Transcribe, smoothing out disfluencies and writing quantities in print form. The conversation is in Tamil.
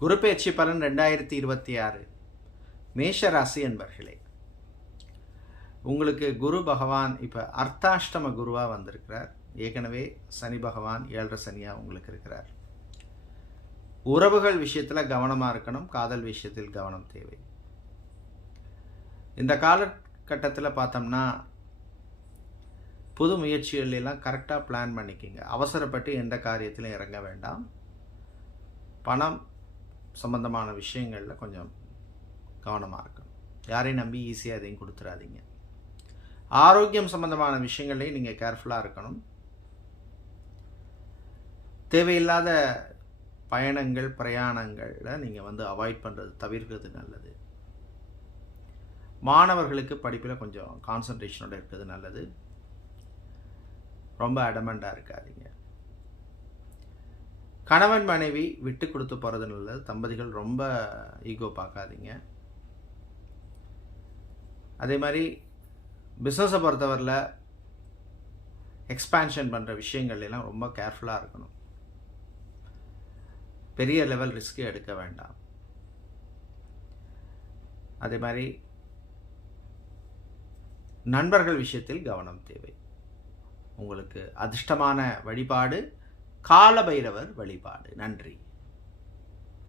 குரு பெயர்ச்சி பலன் 2026 மேஷ ராசி என்பர்களே, உங்களுக்கு குரு பகவான் இப்போ அர்த்தாஷ்டம குருவாக வந்திருக்கிறார். ஏற்கனவே சனி பகவான் 7.5 சனியாக உங்களுக்கு இருக்கிறார். உறவுகள் விஷயத்தில் கவனமாக இருக்கணும். காதல் விஷயத்தில் கவனம் தேவை. இந்த காலகட்டத்தில் பார்த்தோம்னா புது முயற்சிகள் எல்லாம் கரெக்டாக பிளான் பண்ணிக்கிங்க. அவசரப்பட்டு எந்த காரியத்திலும் இறங்க வேண்டாம். பணம் சம்பந்தமான விஷயங்களில் கொஞ்சம் கவனமாக இருக்கணும். யாரையும் நம்பி ஈஸியாக எதையும் கொடுத்துடாதீங்க. ஆரோக்கியம் சம்பந்தமான விஷயங்கள்லையும் நீங்கள் கேர்ஃபுல்லாக இருக்கணும். தேவையில்லாத பயணங்கள் பிரயாணங்களில் நீங்கள் அவாய்ட் பண்ணுறது தவிர்க்கிறது நல்லது. மாணவர்களுக்கு படிப்பில் கொஞ்சம் கான்சன்ட்ரேஷனோடு இருக்கிறது நல்லது. ரொம்ப அடமெண்டாக இருக்காதீங்க. கணவன் மனைவி விட்டு கொடுத்து போகிறது நல்லது. தம்பதிகள் ரொம்ப ஈகோ பார்க்காதீங்க. அதே மாதிரி பிஸ்னஸை பொறுத்தவரையில் எக்ஸ்பேன்ஷன் பண்ணுற விஷயங்கள்லாம் ரொம்ப கேர்ஃபுல்லாக இருக்கணும். பெரிய லெவல் ரிஸ்க்கு எடுக்க வேண்டாம். அதே மாதிரி நண்பர்கள் விஷயத்தில் கவனம் தேவை. உங்களுக்கு அதிர்ஷ்டமான வழிபாடு காலபைரவர் வழிபாடு. நன்றி.